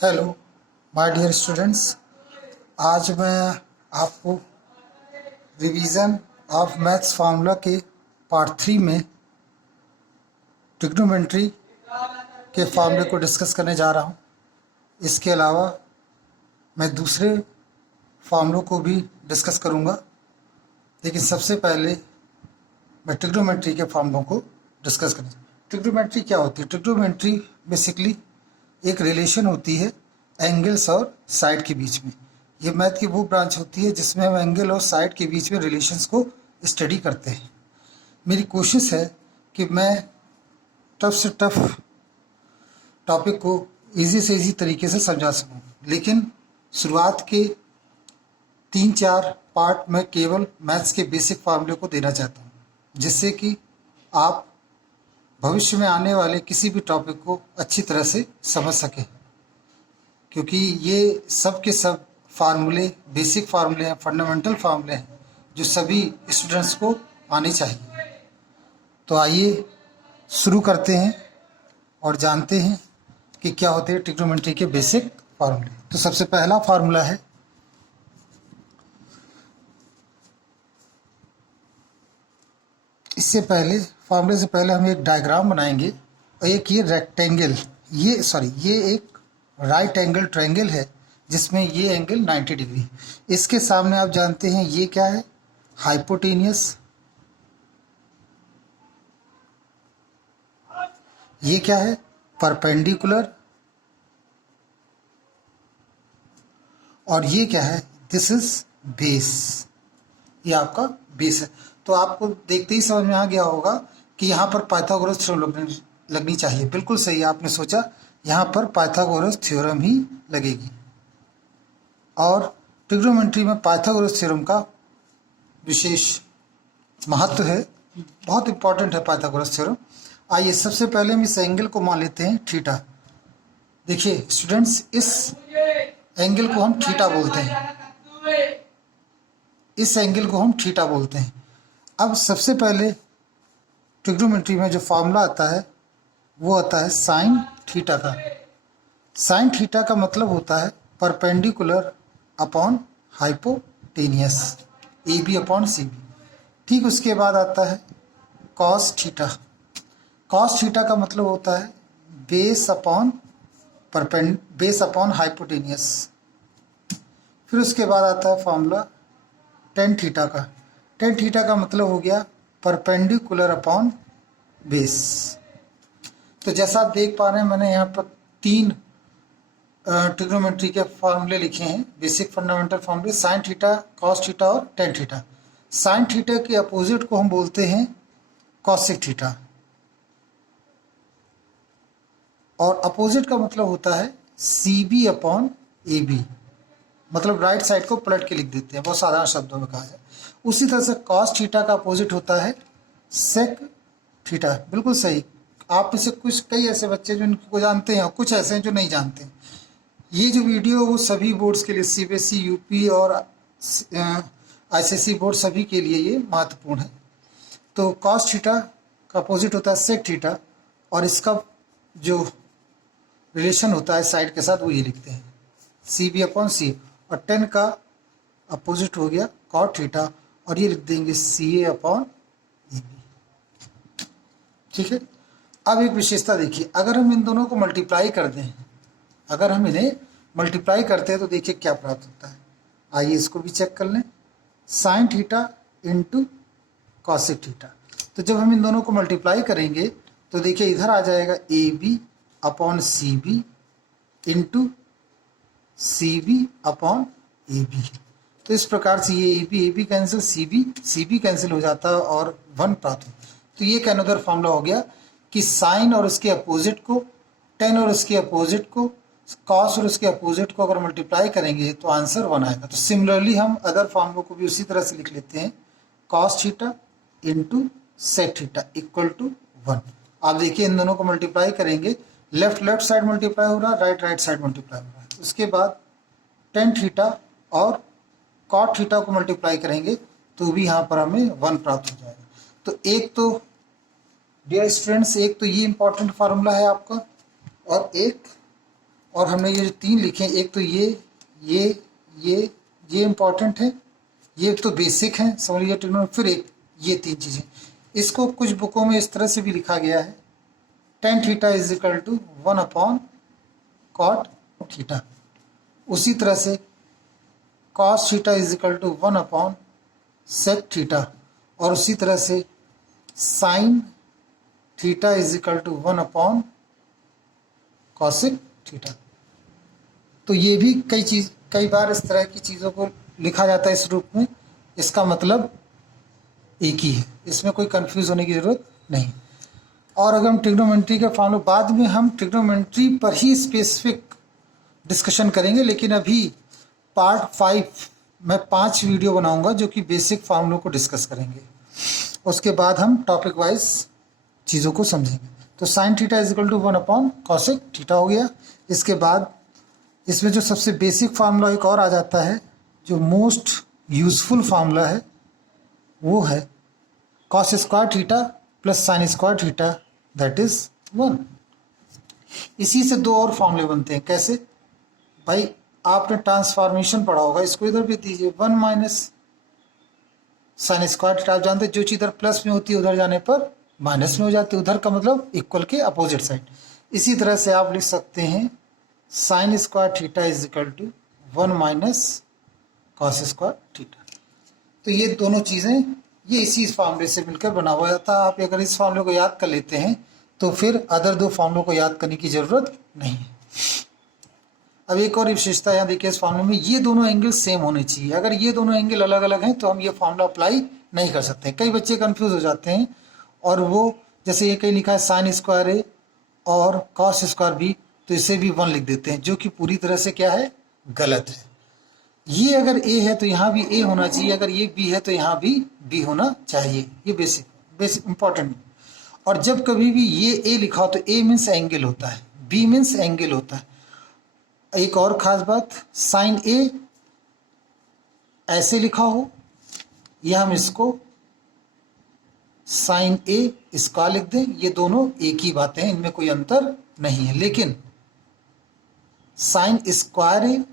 Hello my dear students. आज मैं आपको रिवीजन ऑफ मैथ्स फार्मूला के पार्ट 3 में ट्रिग्नोमेट्री के फार्मूले को डिस्कस करने जा रहा हूँ। इसके अलावा मैं दूसरे फार्मूलों को भी डिस्कस करूँगा, लेकिन सबसे पहले मैं ट्रिग्नोमेट्री के फार्मूलों को डिस्कस करूँगा। ट्रिग्नोमेट्री क्या होती है? ट्रिग्नोमेट्री बेसिकली एक रिलेशन होती है एंगल्स और साइड के बीच में। ये मैथ की वो ब्रांच होती है जिसमें हम एंगल और साइड के बीच में रिलेशंस को स्टडी करते हैं। मेरी कोशिश है कि मैं टफ से टफ टॉपिक को इजी से इजी तरीके से समझा सकूं, लेकिन शुरुआत के 3-4 पार्ट में केवल मैथ्स के बेसिक फार्मूले को देना चाहता हूं, जिससे कि आप भविष्य में आने वाले किसी भी टॉपिक को अच्छी तरह से समझ सकें, क्योंकि ये सब के सब फार्मूले बेसिक फार्मूले हैं, फंडामेंटल फार्मूले हैं जो सभी स्टूडेंट्स को आने चाहिए। तो आइए शुरू करते हैं और जानते हैं कि क्या होते हैं ट्रिग्नोमेट्री के बेसिक फार्मूले। तो सबसे पहला फार्मूला है, इससे पहले फार्मूले से पहले हम एक डायग्राम बनाएंगे। एक ये रेक्टेंगल, ये एक राइट एंगल ट्रायंगल है जिसमें ये एंगल 90 डिग्री। इसके सामने आप जानते हैं ये क्या है? हाइपोटेनियस। ये क्या है? परपेंडिकुलर। और ये क्या है? This is base. ये आपका बेस है। तो आपको देखते ही समझ में आ गया होगा कि यहाँ पर पाइथागोरस थ्योरम लगनी चाहिए। बिल्कुल सही आपने सोचा, यहाँ पर पाइथागोरस थ्योरम ही लगेगी। और ट्रिग्नोमेट्री में पाइथागोरस थ्योरम का विशेष महत्व है, बहुत इंपॉर्टेंट है पाइथागोरस थ्योरम। आइए सबसे पहले हम इस एंगल को मान लेते हैं थीटा। देखिए स्टूडेंट्स, इस एंगल को हम थीटा बोलते हैं। इस एंगल को हम थीटा बोलते हैं। अब सबसे पहले ट्रिग्नोमेट्री में जो फार्मूला आता है वो आता है साइन थीटा का। साइन थीटा का मतलब होता है perpendicular upon hypotenuse, A B upon C B. ठीक उसके बाद आता है कॉस थीटा। कॉस थीटा का मतलब होता है बेस अपॉन हाइपोटेनियस। फिर उसके बाद आता है फॉर्मूला टेन थीटा का। टेन थीटा का मतलब हो गया परपेंडिकुलर अपॉन बेस। तो जैसा आप देख पा रहे हैं, मैंने यहाँ पर 3 ट्रिग्नोमेट्री के फार्मूले लिखे हैं, बेसिक फंडामेंटल फार्मूले, साइन थीटा, कॉस थीटा और टेन थीटा। साइन थीटा के अपोजिट को हम बोलते हैं कॉसेक थीटा, और अपोजिट का मतलब होता है C B upon A B. मतलब राइट साइड को पलट के लिख देते हैं, बहुत साधारण शब्दों में कहा जाए। उसी तरह से कॉस थीटा का अपोजिट होता है सेक थीटा। बिल्कुल सही। आप में से कई ऐसे बच्चे जो इनको जानते हैं और कुछ ऐसे हैं जो नहीं जानते हैं। ये जो वीडियो वो सभी बोर्ड्स के लिए, सीबीएसई, यूपी और आईसीएसई बोर्ड, सभी के लिए ये महत्वपूर्ण है। तो कॉस थीटा का अपोजिट होता है सेक थीटा, और इसका जो रिलेशन होता है साइड के साथ वो ये लिखते हैं सी बी अपॉन सी। और टेन का अपोजिट हो गया कॉट थीटा, और ये लिख देंगे सी ए अपॉन ए बी। ठीक है। अब एक विशेषता देखिए, अगर हम इन दोनों को मल्टीप्लाई कर दें, अगर हम इन्हें मल्टीप्लाई करते हैं तो देखिए क्या प्राप्त होता है। आइए इसको भी चेक कर लें। Sine theta into cosec theta. तो जब हम इन दोनों को मल्टीप्लाई करेंगे तो देखिए इधर आ जाएगा A B upon C B into C B upon A B. तो इस प्रकार से ये A B cancel, C B cancel हो जाता है और 1 प्राप्त होता है। तो ये एक अनदर फॉर्मूला हो गया कि साइन और उसके अपोजिट को, टेन और उसके अपोजिट को, कॉस और उसके अपोजिट को अगर मल्टीप्लाई करेंगे तो आंसर 1 आएगा। तो सिमिलरली हम अदर फॉर्मूलों को भी उसी तरह से लिख लेते हैं, cos theta into sec theta equal to 1। आप देखिए इन दोनों को मल्टीप्लाई करेंगे, लेफ्ट साइड मल्टीप्लाई हो रहा है, राइट साइड मल्टीप्लाई हो रहा है। उसके बाद टेन थीटा और कॉट थीटा को मल्टीप्लाई करेंगे तो भी यहाँ पर हमें 1 प्राप्त हो जाएगा। तो एक तो डियर स्टूडेंट्स, एक तो ये इंपॉर्टेंट फार्मूला है आपका, और एक और हमने ये जो 3 लिखे हैं, एक तो ये इम्पॉर्टेंट है, ये तो बेसिक है, समझ लीजिए ट्रिग्नोमेट्री, फिर एक ये 3 चीज़ें। इसको कुछ बुकों में इस तरह से भी लिखा गया है, tan theta is equal to 1/cot theta. उसी तरह से cos theta is equal to 1/sec theta, और उसी तरह से sin theta is equal to 1/cosec theta. तो ये भी कई बार इस तरह की चीज़ों को लिखा जाता है इस रूप में। इसका मतलब एक ही है, इसमें कोई कंफ्यूज होने की ज़रूरत नहीं। और अगर हम ट्रिग्नोमेट्री के फॉर्मूले, बाद में हम ट्रिग्नोमेट्री पर ही स्पेसिफिक डिस्कशन करेंगे, लेकिन अभी पार्ट 5 में 5 वीडियो बनाऊंगा जो कि बेसिक फॉर्मूलों को डिस्कस करेंगे। उसके बाद हम टॉपिक वाइज चीज़ों को समझेंगे। तो sine theta is equal to 1/cosec theta हो गया। इसके बाद इसमें जो सबसे बेसिक फार्मूला एक और आ जाता है, जो मोस्ट यूजफुल फार्मूला है, वो है cos square theta plus sign square theta, that is 1। इसी से 2 और फार्मूले बनते हैं। कैसे भाई, आपने ट्रांसफॉर्मेशन पढ़ा होगा, इसको इधर भी दीजिए, 1 माइनस साइन स्क्वायर थीटा। आप जानते हैं जो चीज़ इधर प्लस में होती है उधर जाने पर माइनस में हो जाती है, उधर का मतलब इक्वल के अपोजिट साइड। इसी तरह से आप लिख सकते हैं sine square theta is equal to 1 minus cos square theta. तो ये दोनों चीज़ें ये इसी फार्मूले से मिलकर बना हुआ जाता है। आप अगर इस फार्मूले को याद कर लेते हैं तो फिर अदर 2 फार्मूलों को याद करने की ज़रूरत नहीं है। अब एक और विशेषता यहाँ देखिए इस फार्मूले में, ये दोनों एंगल सेम होने चाहिए। अगर ये दोनों एंगल अलग अलग हैं तो हम ये फार्मूला अप्लाई नहीं कर सकते। कई बच्चे कंफ्यूज हो जाते हैं, और वो जैसे ये कहीं लिखा है साइन स्क्वायर ए और कॉस स्क्वायर बी, तो इसे भी 1 लिख देते हैं, जो कि पूरी तरह से क्या है, गलत है। ये अगर ए है तो यहाँ भी ए होना चाहिए, अगर ये बी है तो यहाँ भी बी होना चाहिए। ये बेसिक इंपॉर्टेंट। और जब कभी भी ये ए लिखा हो तो ए मीन्स एंगल होता है, बी मीन्स एंगल होता है। एक और खास बात, साइन ए ऐसे लिखा हो या हम इसको साइन ए इसका लिख दें, ये दोनों एक ही बातें हैं, इनमें कोई अंतर नहीं है। लेकिन साइन स्क्वायर ए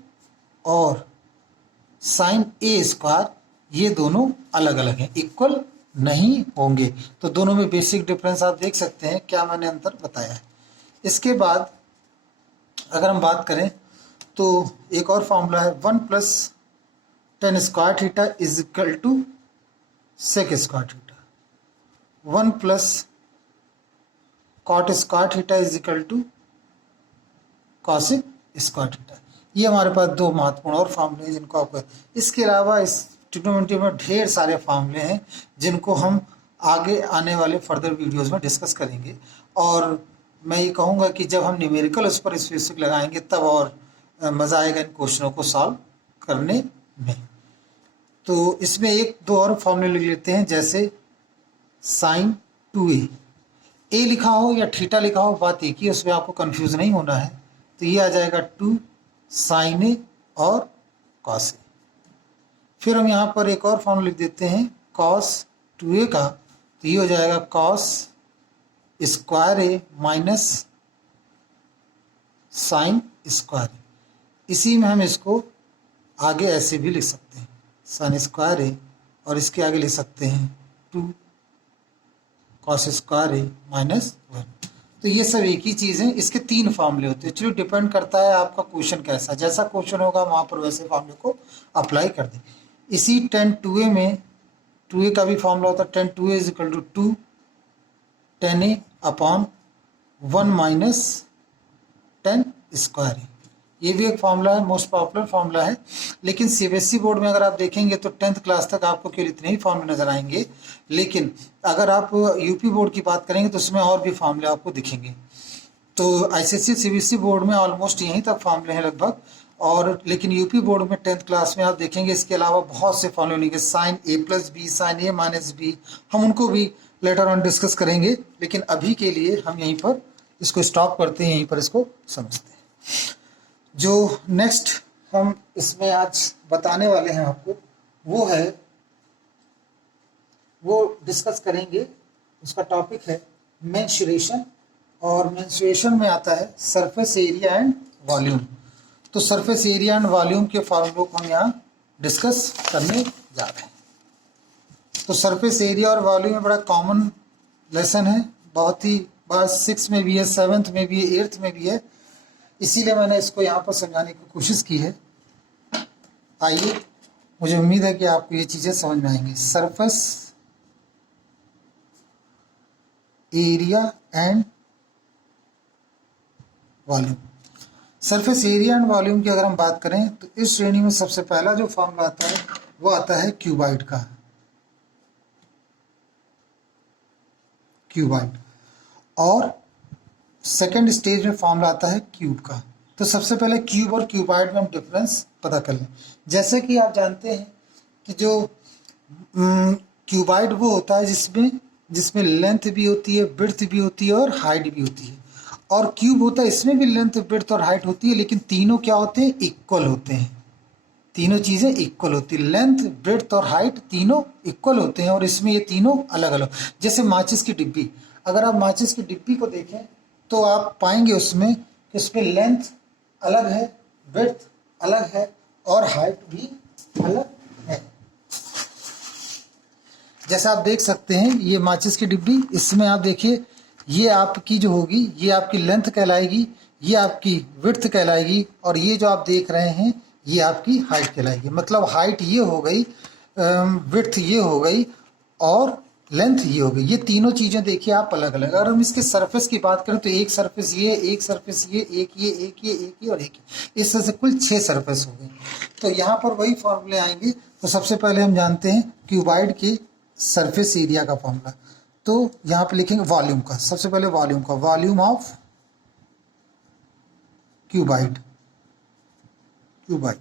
और साइन ए स्क्वायर ये दोनों अलग अलग हैं, इक्वल नहीं होंगे। तो दोनों में बेसिक डिफरेंस आप देख सकते हैं, क्या मैंने अंतर बताया है। इसके बाद अगर हम बात करें तो एक और फॉर्मूला है 1 plus tan square theta is equal to sec square theta. 1 plus cot square theta is equal to cosec square theta. ये हमारे पास 2 महत्वपूर्ण और फार्मूले हैं जिनको आपको, इसके अलावा इस ट्रिग्नोमेट्री में ढेर सारे फार्मूले हैं जिनको हम आगे आने वाले फर्दर वीडियोस में डिस्कस करेंगे। और मैं ये कहूँगा कि जब हम न्यूमेरिकल उस पर स्पेसिफिक लगाएंगे तब और मज़ा आएगा इन क्वेश्चनों को सॉल्व करने में। तो इसमें 1-2 और फार्मूले लिख लेते हैं, जैसे साइन 2a, ए लिखा हो या थीटा लिखा हो बात एक ही, उसमें आपको कंफ्यूज नहीं होना है। तो ये आ जाएगा 2 साइन ए और कॉस ए। फिर हम यहाँ पर एक और फॉर्मूला लिख देते हैं कॉस 2a का, तो ये हो जाएगा कॉस स्क्वायर ए माइनस साइन स्क्वायर ए। इसी में हम इसको आगे ऐसे भी लिख सकते हैं, साइन स्क्वायर ए और इसके आगे लिख सकते हैं 2 कॉस स्क्वायर ए माइनस 1। तो ये सब एक ही चीज़ है। इसके 3 फार्मूले होते हैं। चलिए डिपेंड करता है आपका क्वेश्चन कैसा, जैसा क्वेश्चन होगा वहाँ पर वैसे फार्मूले को अप्लाई कर दें। इसी tan 2a में 2a का भी फार्मूला होता है, tan 2a is equal to 2 tan a upon 1 minus tan square A. ये भी एक फार्मूला है, मोस्ट पॉपुलर फार्मूला है। लेकिन सीबीएसई बोर्ड में अगर आप देखेंगे तो 10th क्लास तक आपको केवल इतने ही फार्मूले नजर आएंगे। लेकिन अगर आप यूपी बोर्ड की बात करेंगे तो उसमें और भी फार्मूले आपको दिखेंगे। तो आईसीएसई सीबीएसई बोर्ड में ऑलमोस्ट यहीं तक फार्मूले हैं लगभग। और लेकिन यूपी बोर्ड में 10th क्लास में आप देखेंगे इसके अलावा बहुत से फार्मूले होंगे, साइन ए प्लस बी, साइन ए माइनस बी। हम उनको भी लेटर ऑन डिस्कस करेंगे, लेकिन अभी के लिए हम यहीं पर इसको स्टॉप करते हैं, यहीं पर इसको समझते हैं। जो नेक्स्ट हम इसमें आज बताने वाले हैं आपको वो डिस्कस करेंगे। उसका टॉपिक है मेंसुरेशन, और मेंसुरेशन में आता है सरफेस एरिया एंड वॉल्यूम। तो सरफेस एरिया एंड वॉल्यूम के फॉर्मूलों को हम यहाँ डिस्कस करने जा रहे हैं। तो सरफेस एरिया और वॉल्यूम में बड़ा कॉमन लेसन है, बहुत ही बार 6 में भी है, 7th में भी है, 8th में भी है, इसीलिए मैंने इसको यहाँ पर समझाने की कोशिश की है। आइए, मुझे उम्मीद है कि आपको ये चीज़ें समझ में आएंगी। Surface area and volume. Surface area and volume की अगर हम बात करें तो इस श्रेणी में सबसे पहला जो फॉर्मूला आता है वो आता है क्यूबाइड का, क्यूबाइड। और सेकंड स्टेज में फॉर्मूला आता है क्यूब का। तो सबसे पहले क्यूब और क्यूबाइड में हम डिफरेंस पता कर लें। जैसे कि आप जानते हैं कि जो क्यूबाइड वो होता है जिसमें लेंथ भी होती है, विड्थ भी होती है और हाइट भी होती है। और क्यूब होता है इसमें भी लेंथ, विड्थ और हाइट होती है, लेकिन तीनों क्या होते हैं? इक्वल होते हैं। तीनों चीज़ें इक्वल होती है, लेंथ, विड्थ और हाइट तीनों इक्वल होते हैं। और इसमें ये तीनों अलग अलग, जैसे माचिस की डिब्बी, अगर आप माचिस की डिब्बी को देखें तो आप पाएंगे उसमें लेंथ अलग है, विड्थ अलग है और हाइट भी अलग है। जैसा आप देख सकते हैं ये माचिस की डिब्बी, इसमें आप देखिए ये आपकी जो होगी ये आपकी लेंथ कहलाएगी, ये आपकी विड्थ कहलाएगी और ये जो आप देख रहे हैं ये आपकी हाइट कहलाएगी। मतलब हाइट ये हो गई, विड्थ ये हो गई और लेंथ ये हो गई। ये तीनों चीज़ें देखिए आप अलग अलग। अगर हम इसके सरफेस की बात करें तो एक सरफेस ये, एक सरफेस ये, एक ये, एक ये, एक ये और एक ये, इस तरह से कुल 6 सरफेस हो गई। तो यहाँ पर वही फॉर्मूले आएंगे। तो सबसे पहले हम जानते हैं क्यूबाइड की सरफेस एरिया का फॉर्मूला। तो यहाँ पे लिखेंगे वॉल्यूम का। सबसे पहले वॉल्यूम का, वॉल्यूम ऑफ क्यूबाइड। क्यूबाइड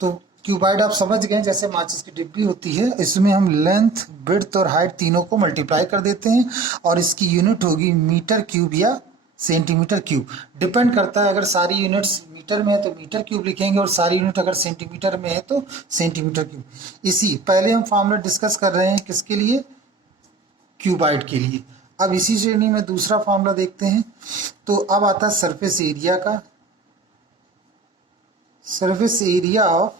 तो क्यूबाइड आप समझ गए, जैसे माचिस की डिब्बी होती है, इसमें हम लेंथ, विड्थ और हाइट तीनों को मल्टीप्लाई कर देते हैं और इसकी यूनिट होगी मीटर क्यूब या सेंटीमीटर क्यूब। डिपेंड करता है, अगर सारी यूनिट्स मीटर में है तो मीटर क्यूब लिखेंगे और सारी यूनिट अगर सेंटीमीटर में है तो सेंटीमीटर क्यूब। इसी पहले हम फॉर्मूला डिस्कस कर रहे हैं किसके लिए? क्यूबाइड के लिए। अब इसी श्रेणी में दूसरा फॉर्मूला देखते हैं। तो अब आता है सरफेस एरिया का, सरफेस एरिया ऑफ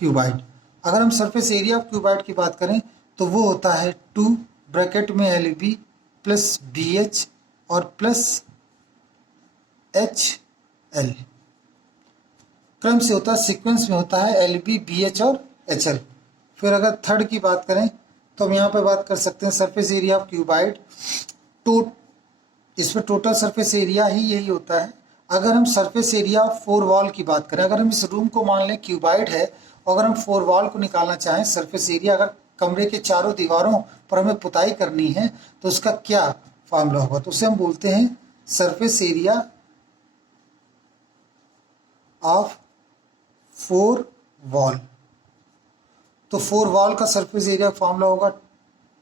क्यूबाइड। अगर हम सरफेस एरिया ऑफ क्यूबाइड की बात करें तो वो होता है 2 ब्रैकेट में LB प्लस BH और प्लस HL। क्रम से होता है, सीक्वेंस में होता है LB, BH और HL। फिर अगर थर्ड की बात करें तो हम यहाँ पे बात कर सकते हैं सरफेस एरिया ऑफ क्यूबाइड। इसमें टोटल सरफेस एरिया ही यही होता है। अगर हम सरफेस एरिया ऑफ 4 वॉल की बात करें, अगर हम इस रूम को मान लें क्यूबाइड है और अगर हम 4 वॉल को निकालना चाहें सरफेस एरिया, अगर कमरे के चारों दीवारों पर हमें पुताई करनी है तो उसका क्या फॉर्मूला होगा? तो उसे हम बोलते हैं सरफेस एरिया ऑफ 4 वॉल। तो 4 वॉल का सरफेस एरिया फॉर्मूला होगा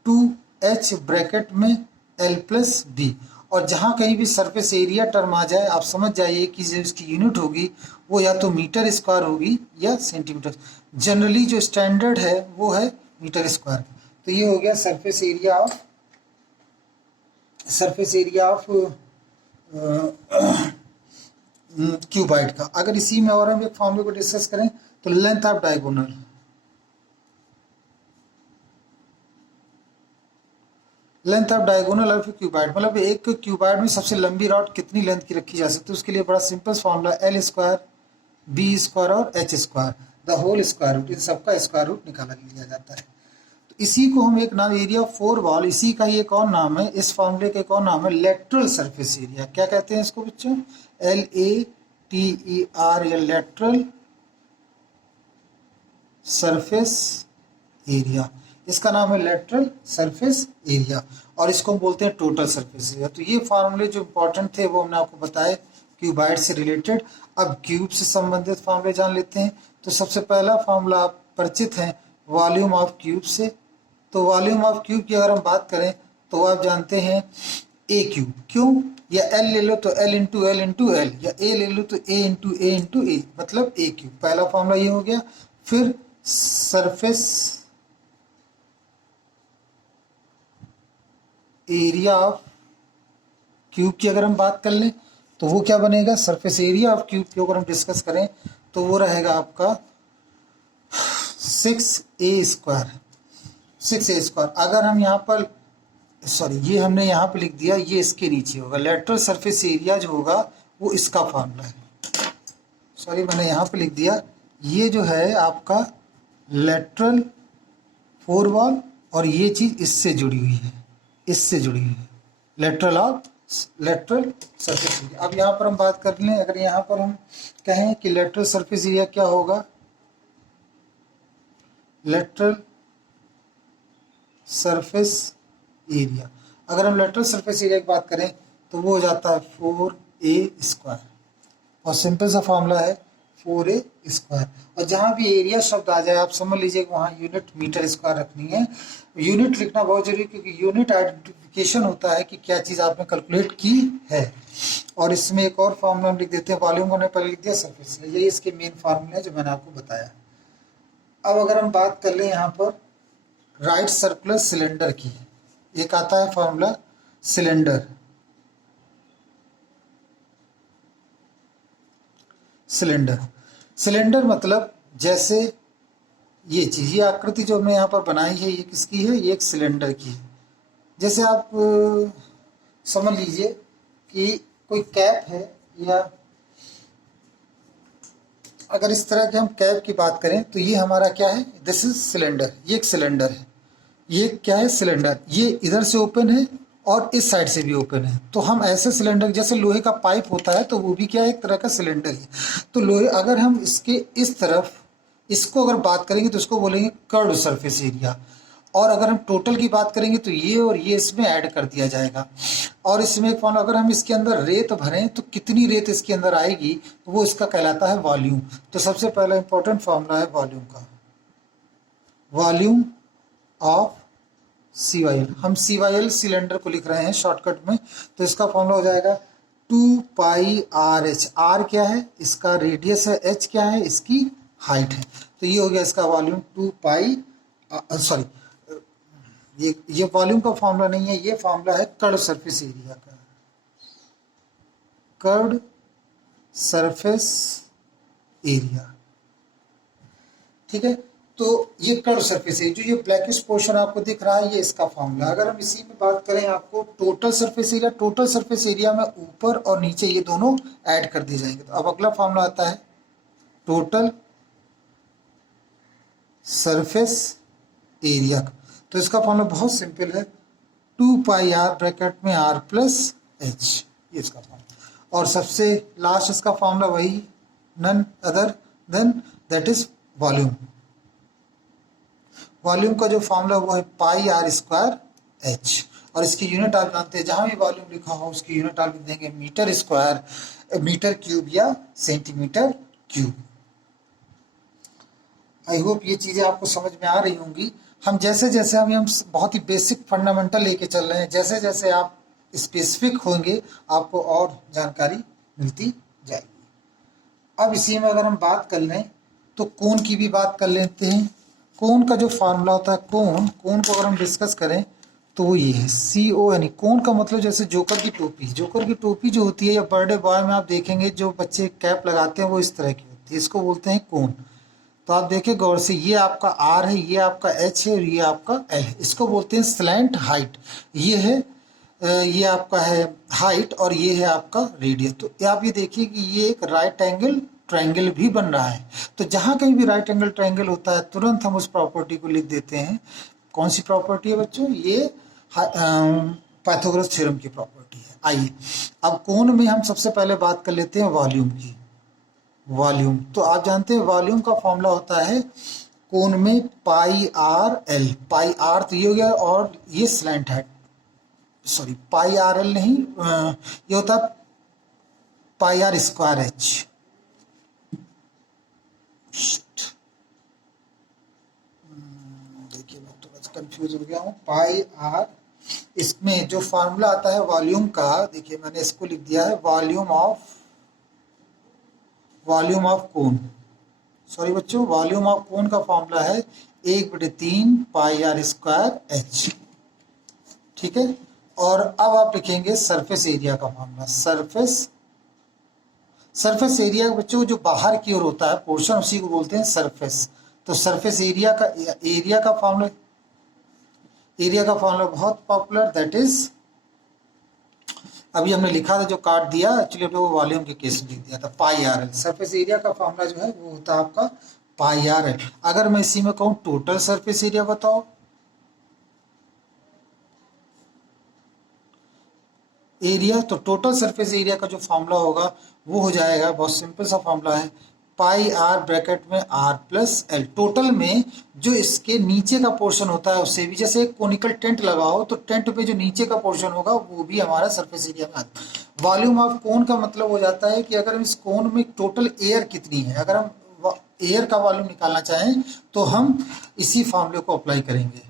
2H ब्रैकेट में L प्लस B। और जहाँ कहीं भी सरफेस एरिया टर्म आ जाए आप समझ जाइए कि जो इसकी यूनिट होगी वो या तो मीटर स्क्वायर होगी या सेंटीमीटर। जनरली जो स्टैंडर्ड है वो है मीटर स्क्वायर। तो ये हो गया सरफेस एरिया ऑफ क्यूबाइड का। अगर इसी में और हम एक फॉर्मूले को डिस्कस करें तो length of diagonal, length of diagonal of cuboid, मतलब एक क्यूबाइड में सबसे लंबी रॉड कितनी लेंथ की रखी जा सकती है उसके लिए बड़ा simple formula L square, B square और H square, the whole square root, इन सबका स्क्वायर रूट निकाला लिया जाता है। तो इसी को हम एक नाम एरिया ऑफ 4 वॉल, इसी का ही एक और नाम है, इस फॉर्मूले का एक और नाम है लेटरल सरफेस एरिया। क्या कहते हैं इसको बच्चों? LATER या लेटरल सरफेस एरिया। इसका नाम है लेटरल सरफेस एरिया और इसको हम बोलते हैं टोटल सरफेस एरिया। तो ये फार्मूले जो इंपॉर्टेंट थे वो हमने आपको बताए क्यूबाइड से रिलेटेड। अब क्यूब से संबंधित फार्मूले जान लेते हैं। तो सबसे पहला फार्मूला आप परिचित हैं वॉल्यूम ऑफ क्यूब से। तो वॉल्यूम ऑफ क्यूब की अगर हम बात करें तो आप जानते हैं ए क्यूब। क्यों? या L ले लो तो L into L into L, या A ले लो तो A into A into A, मतलब ए क्यूब। पहला फार्मूला ये हो गया। फिर सरफेस एरिया ऑफ क्यूब की अगर हम बात कर लें तो वो क्या बनेगा, सरफेस एरिया ऑफ क्यूब की अगर हम डिस्कस करें तो वो रहेगा आपका 6a²। 6a²। अगर हम यहाँ पर सॉरी ये हमने यहाँ पे लिख दिया, ये इसके नीचे होगा। लेटरल सरफेस एरिया जो होगा वो इसका फार्मूला है। सॉरी मैंने यहाँ पे लिख दिया, ये जो है आपका लेटरल फोर वॉल और ये चीज़ इससे जुड़ी हुई है, इससे जुड़ी हुई है, लेटरल सरफेस एरिया। अब यहाँ पर हम बात कर लें, अगर यहाँ पर हम कहें कि लेटरल सरफेस एरिया क्या होगा, लेटरल सरफेस एरिया, अगर हम लेटरल सरफेस एरिया की बात करें तो वो हो जाता है 4a²। और सिंपल सा फॉर्मूला है 4a²। और जहाँ भी एरिया शब्द आ जाए आप समझ लीजिए वहाँ यूनिट मीटर स्क्वायर रखनी है। यूनिट लिखना बहुत जरूरी, क्योंकि यूनिट आइडेंटिफिकेशन होता है कि क्या चीज़ आपने कैलकुलेट की है। और इसमें एक और फॉर्मूला हम लिख देते हैं, वॉल्यूम को हमने पहले लिख दिया, सरफेस एरिया, यही इसके मेन फार्मूले हैं जो मैंने आपको बताया। अब अगर हम बात कर लें यहाँ पर राइट सर्कुलर सिलेंडर की, एक आता है फॉर्मूला सिलेंडर, सिलेंडर मतलब जैसे ये चीज़, ये आकृति जो हमने यहाँ पर बनाई है ये किसकी है, ये एक सिलेंडर की है। जैसे आप समझ लीजिए कि कोई कैप है, या अगर इस तरह के हम कैप की बात करें तो ये हमारा क्या है, दिस इज सिलेंडर, ये एक सिलेंडर है। ये क्या है, सिलेंडर, ये इधर से ओपन है और इस साइड से भी ओपन है। तो हम ऐसे सिलेंडर, जैसे लोहे का पाइप होता है तो वो भी क्या है, एक तरह का सिलेंडर ही। तो लोहे, अगर हम इसके इस तरफ इसको अगर बात करेंगे तो इसको बोलेंगे कर्व्ड सरफेस एरिया। और अगर हम टोटल की बात करेंगे तो ये और ये इसमें ऐड कर दिया जाएगा। और इसमें एक फॉर्मूला, अगर हम इसके अंदर रेत भरें तो कितनी रेत इसके अंदर आएगी, तो वो इसका कहलाता है वॉल्यूम। तो सबसे पहला इंपॉर्टेंट फॉर्मूला है वॉल्यूम का, वॉल्यूम ऑफ CYL। हम CYL सिलेंडर को लिख रहे हैं शॉर्टकट में, तो इसका फॉर्मूला हो जाएगा 2πRH। R क्या है, इसका रेडियस है, H क्या है, इसकी हाइट है। तो ये हो गया इसका वॉल्यूम 2π, सॉरी ये वॉल्यूम का फॉर्मूला नहीं है, ये फॉर्मूला है कर्व्ड सरफेस एरिया का, कर्व्ड सरफेस एरिया। ठीक है, तो ये कर्व सरफेस है, जो ये ब्लैकिश पोर्शन आपको दिख रहा है ये इसका फॉर्मूला। अगर हम इसी में बात करें आपको total surface area, total surface area में ऊपर और नीचे ये दोनों ऐड कर दिए जाएंगे। तो अब अगला फॉर्मूला आता है टोटल सरफेस एरिया का। तो इसका फॉर्मूला बहुत सिंपल है, 2πr ब्रैकेट में r प्लस h, ये इसका फॉर्मूला। और सबसे लास्ट इसका फॉर्मूला वही, none other than that is volume. Volume का जो फॉर्मूला वो है πr²h। और इसकी यूनिट आप जानते हैं, जहां भी वॉल्यूम लिखा हो उसकी यूनिट आप लिख देंगे मीटर स्क्वायर, मीटर क्यूब या सेंटीमीटर क्यूब। आई होप ये चीज़ें आपको समझ में आ रही होंगी। हम जैसे जैसे हम बहुत ही बेसिक फंडामेंटल लेके चल रहे हैं, जैसे जैसे आप स्पेसिफिक होंगे आपको और जानकारी मिलती जाएगी। अब इसी में अगर हम बात कर लें तो कोण की भी बात कर लेते हैं। कोण का जो फार्मूला होता है, कोण को अगर हम डिस्कस करें तो वो ये है CON। कोण का मतलब जैसे जोकर की टोपी, जोकर की टोपी जो होती है, या बर्थडे बॉय में आप देखेंगे जो बच्चे कैप लगाते हैं वो इस तरह की होती है, इसको बोलते हैं कोण। तो आप देखिए गौर से, ये आपका R है, ये आपका H है और ये आपका L है। इसको बोलते हैं स्लैंट हाइट। ये है ये आपका है हाइट और ये है आपका रेडियस। तो आप ये देखिए कि ये एक राइट एंगल ट्रायंगल भी बन रहा है। तो जहाँ कहीं भी राइट एंगल ट्रायंगल होता है तुरंत हम उस प्रॉपर्टी को लिख देते हैं। कौन सी प्रॉपर्टी है बच्चों, ये पाइथागोरस थ्योरम की प्रॉपर्टी है। आइए अब कोण में हम सबसे पहले बात कर लेते हैं वॉल्यूम की। वॉल्यूम, तो आप जानते हैं वॉल्यूम का फॉर्मूला होता है कोण में πRL। πR तो ये हो गया, और ये स्लैंट है, सॉरी πRL नहीं, ये होता है πr²h। देखिए मैं थोड़ा कंफ्यूज हो गया हूँ। πR, इसमें जो फार्मूला आता है वॉल्यूम का, देखिए मैंने इसको लिख दिया है वॉल्यूम ऑफ कोण। सॉरी बच्चों, वॉल्यूम ऑफ कोण का फॉर्मूला है 1/3 πr²h। ठीक है, और अब आप लिखेंगे सरफेस एरिया का फॉर्मूला, सरफेस सरफेस एरिया बच्चों जो बाहर की ओर होता है पोर्शन, उसी को बोलते हैं सरफेस। तो सरफेस एरिया का फॉर्मूला बहुत पॉपुलर, दैट इज, अभी हमने लिखा था जो काट दिया, एक्चुअली हमने वो वॉल्यूम के केस में लिख दिया था, पाई आर एल। सरफेस एरिया का फॉर्मूला जो है वो होता है आपका पाई आर एल। अगर मैं इसी में कहूँ टोटल सरफेस एरिया बताओ, एरिया, तो टोटल सरफेस एरिया का जो फॉर्मूला होगा वो हो जाएगा, बहुत सिंपल सा फॉर्मूला है, पाई आर ब्रैकेट में आर प्लस एल। टोटल में जो इसके नीचे का पोर्शन होता है उससे भी, जैसे एक कोनिकल टेंट लगाओ तो टेंट पे जो नीचे का पोर्शन होगा वो भी हमारा सरफेस एरिया में आता है। वॉल्यूम ऑफ कोन का मतलब हो जाता है कि अगर हम इस कोन में टोटल एयर कितनी है, अगर हम एयर का वॉल्यूम निकालना चाहें तो हम इसी फॉर्मूले को अप्लाई करेंगे।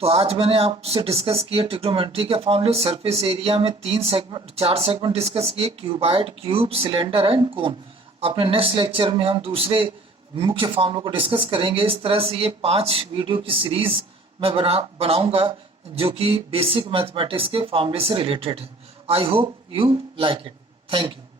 तो आज मैंने आपसे डिस्कस किए ट्रिग्नोमेट्री के फॉर्मूले। सरफेस एरिया में 4 सेगमेंट डिस्कस किए, क्यूबाइड, क्यूब, सिलेंडर एंड कोन। अपने नेक्स्ट लेक्चर में हम दूसरे मुख्य फॉर्मूलों को डिस्कस करेंगे। इस तरह से ये 5 वीडियो की सीरीज मैं बनाऊंगा जो कि बेसिक मैथमेटिक्स के फॉर्मूले से रिलेटेड है। I hope you like it. Thank you.